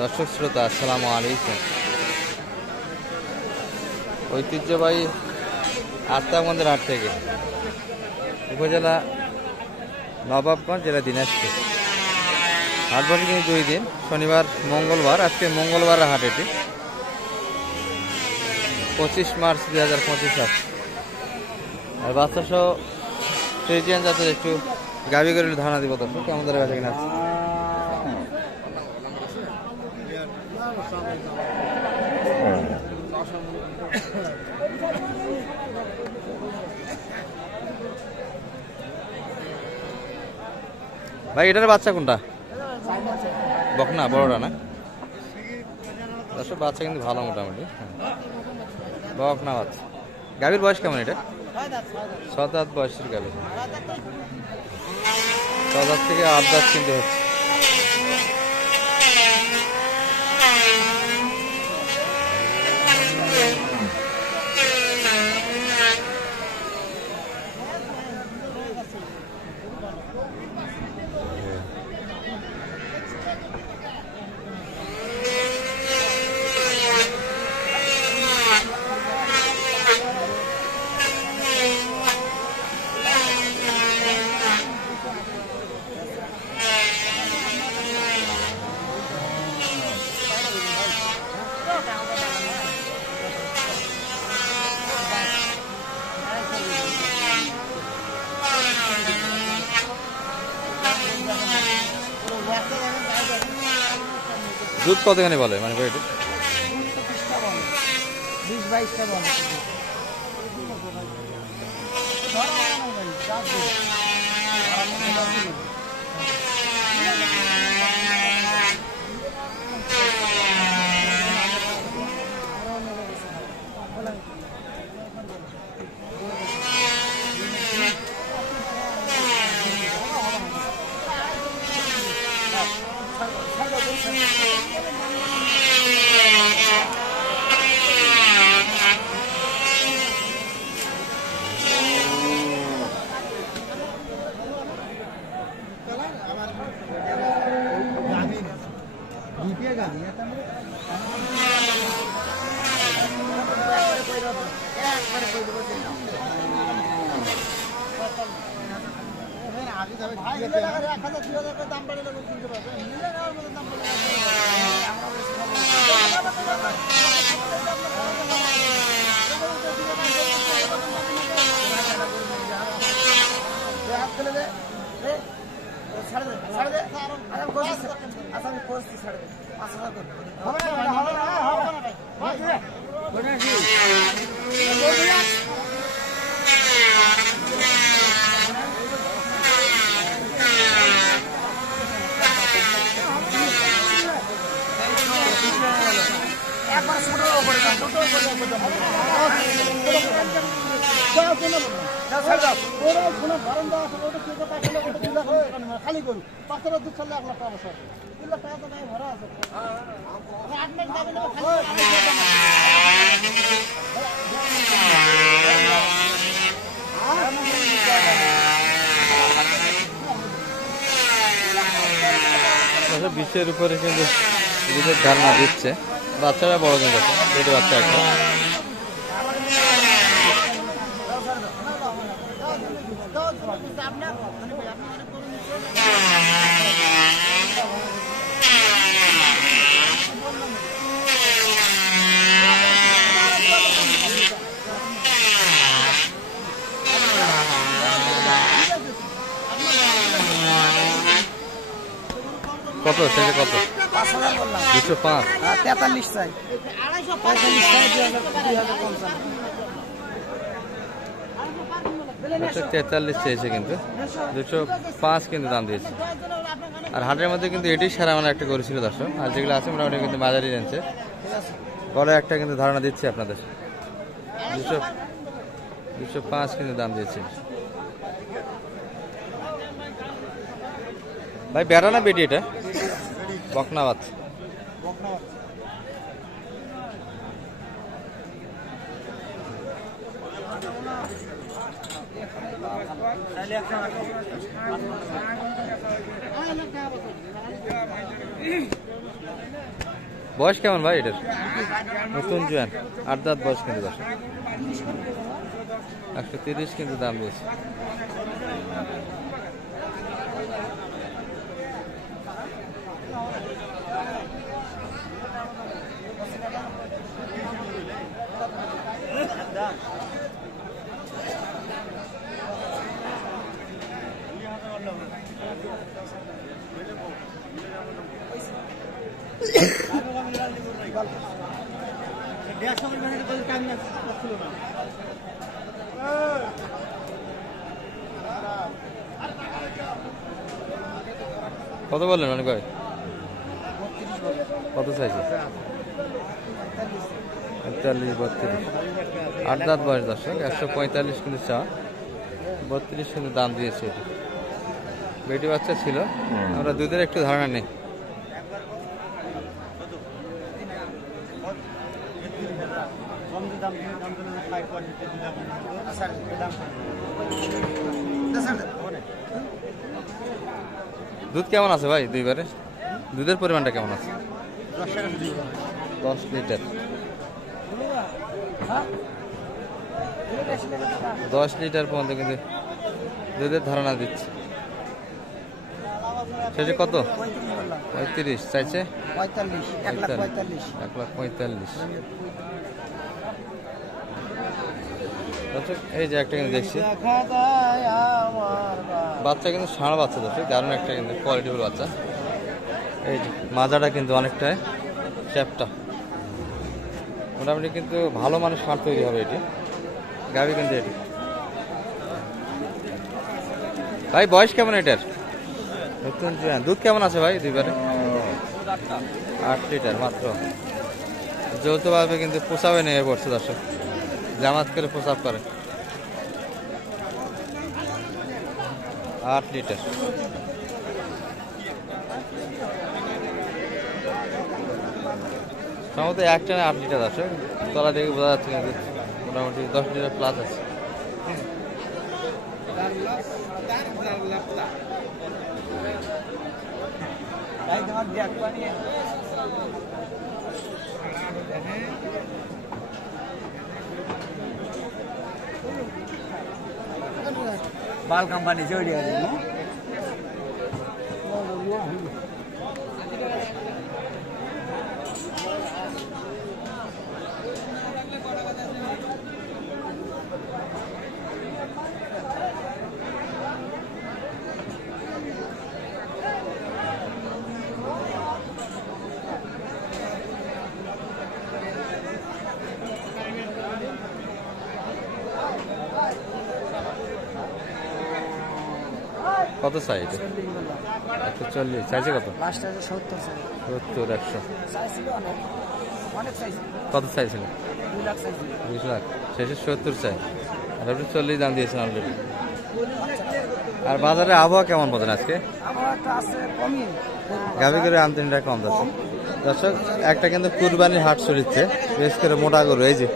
দর্শক শ্রোতা আসসালামু আলাইকুম। ঐতিহ্যবাহী আস্তাবগঞ্জের হাট থেকে, উপজেলা নবাবগঞ্জ, জেলা দিনাজপুর। হাট বসে কিন্তু 2 দিন, শনিবার মঙ্গলবার। আজকে মঙ্গলবার হাট, এটি 25 মার্চ 2025। আর বাচ্চা সহ ফ্রিজিয়ান জাতের একটু গাভী গরুর ধারণা দিব দর্শক, কেমন ধরে গেছে কিনা। ভাই এটার বাচ্চা কোনটা? বকনা, বড়টা না? দর্শক বাচ্চা কিন্তু ভালো, মোটামুটি বকনা বাচ্চা। গাভীর বয়স কেমন এটা? 7 দাঁত বয়সের গাভী। 6 দাঁত থেকে 8 দাঁত কিন্তু হচ্ছে। দুধ কতখানি বলে, মানে ভাই এটা 20-22টা বলে। খালি করু 5 দুধ চলে 1 লাখ টাকা বছর 3 লাখ টাকা তো নাই ভরা আছে। আট লাখ দাবি না খালি 20-এর উপরে কিন্তু দুধের ধারণা দিচ্ছে। বাচ্চারা বড় কিন্তু আছে, দুটো বাচ্চা একটা। কত সেটা কত? 205। 43 চাই। 43 চেয়েছে, কিন্তু 205 কিন্তু দাম দিয়েছে। আর হাটের মধ্যে কিন্তু এটি সেরা মানে একটা করেছিল দর্শক। আর যেগুলো আছে মোটামুটি কিন্তু বাজারই জানছে। বড় একটা কিন্তু ধারণা দিচ্ছে আপনাদের। 205 কিন্তু দাম দিয়েছে। ভাই বেড়া না বেটি এটা? বকনা বাচ্চা। বয়স কেমন ভাই এটার? নতুন জোয়ান, 8 দাঁত বয়স কিন্তু দর্শক। 130 কিন্তু দাম দিয়েছে। কত বললেন অনেক ভাই? কত চাইছে? 41, 32, 8 দাঁত বয়স দর্শক। 145 কিন্তু চা, 32 কিন্তু দাম দিয়েছে। এটি বেটি বাচ্চা ছিল, আমরা দুধের একটু ধারণা নেই। দুধ কেমন আছে ভাই দুইবারে? দুধের পরিমাণটা কেমন আছে? 10 লিটার। 10 লিটার পর্যন্ত কিন্তু দুধের ধারণা দিচ্ছে। শেষে কত? 35 চাইছে। 1,45,000। এই যে একটা কিন্তু দেখছি বাচ্চা, কিন্তু ষাঁড় বাচ্চা দর্শক, দারুণ একটা কিন্তু কোয়ালিটিফুল বাচ্চা। এই যে মাজাটা কিন্তু অনেকটাই চ্যাপটা, মোটামুটি কিন্তু ভালো মানের ষাঁড় তৈরি হবে এটি। গাভি কিন্তু এটি। ভাই বয়স কেমন এটার? নতুন জোয়ান। দুধ কেমন আছে ভাই দুইবারে? 8 লিটার মাত্র। যৌথভাবে কিন্তু পোষাবে নিয়ে পড়ছে দর্শক, জামাত করে প্রসাব করে। 8 লিটার। সম্ভবত এক টানে 8 লিটার আছে। তলা দেখে বোঝা যাচ্ছে কিন্তু মোটামুটি 10 লিটার প্লাস আছে। बाल कंपनी जोड़ी है ना কত চাই এটা? 140 চাইছে। কত? 70, 100। কত চাইছিল? 2 লাখ। শেষে 70 চাই, আর আপনি 40 দাম দিয়েছেন অলরেডি। আর বাজারে আবহাওয়া কেমন বলেন আজকে? গাভি করে আমদানিটা কম যাচ্ছে দর্শক। একটা কিন্তু কুরবানির হাট চলিচ্ছে, বেশ করে মোটা গরু। এই যে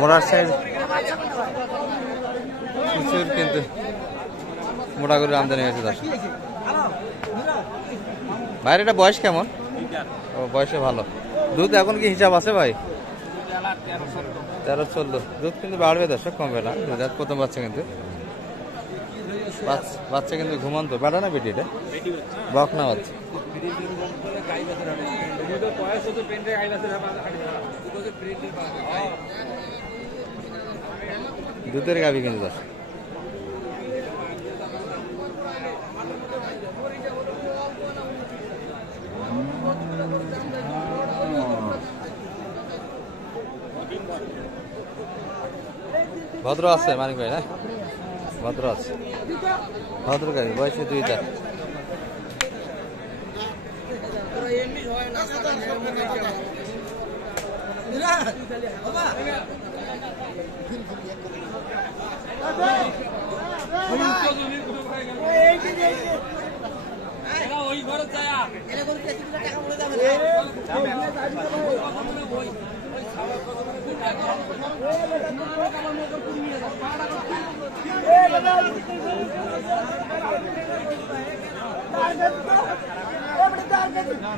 মোটার সাইজ প্রচুর কিন্তু মোটা গরুর আমদানি হয়েছে দর্শক। ভাইয়ের এটা বয়স কেমন? ও বয়সে ভালো। দুধ এখন কি হিসাব আছে ভাই? 13-14। দুধ কিন্তু বাড়বে দর্শক, কমবে না। দুধ প্রথম বাচ্চা কিন্তু, বাচ্চা কিন্তু ঘুমন্ত। বেটা না বেটি? এটা বকনা বাচ্চা। দুধের গাভি কিন্তু দর্শক। ভদ্র আছে মানিক ভাই? না ভদ্র আছে, ভদ্র গাড়ি। বয়সে 2 দাঁত।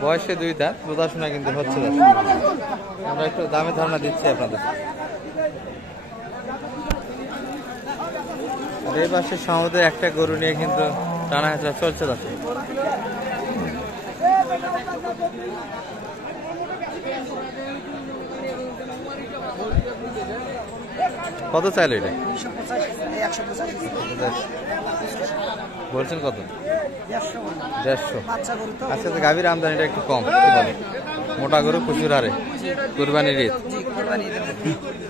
বয়সে 2 দাঁত, প্রদর্শনা কিন্তু হচ্ছে দর্শক। আমরা একটু দামের ধারণা দিচ্ছি আপনাদের। আর এই পাশে সম্ভবত একটা গরু নিয়ে কিন্তু টানা হেঁচড়া চলছে দর্শক। কত চাইলো এটা? 185 বলছেন কত? 150। আচ্ছা, গাভীর আমদানিটা একটু কম, কি বলে? মোটা গরু প্রচুর হারে, কুরবানির ঈদ।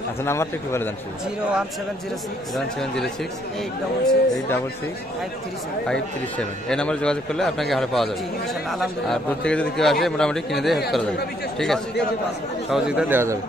আচ্ছা, নাম্বারটা একটু বলে দেন। 01706 866 537। এই নাম্বারে যোগাযোগ করলে আপনাকে হারে পাওয়া যাবে। আর দূর থেকে যদি কেউ আসে মোটামুটি কিনে দিয়ে হেল্প করা যাবে। ঠিক আছে, সহযোগিতা দেওয়া যাবে।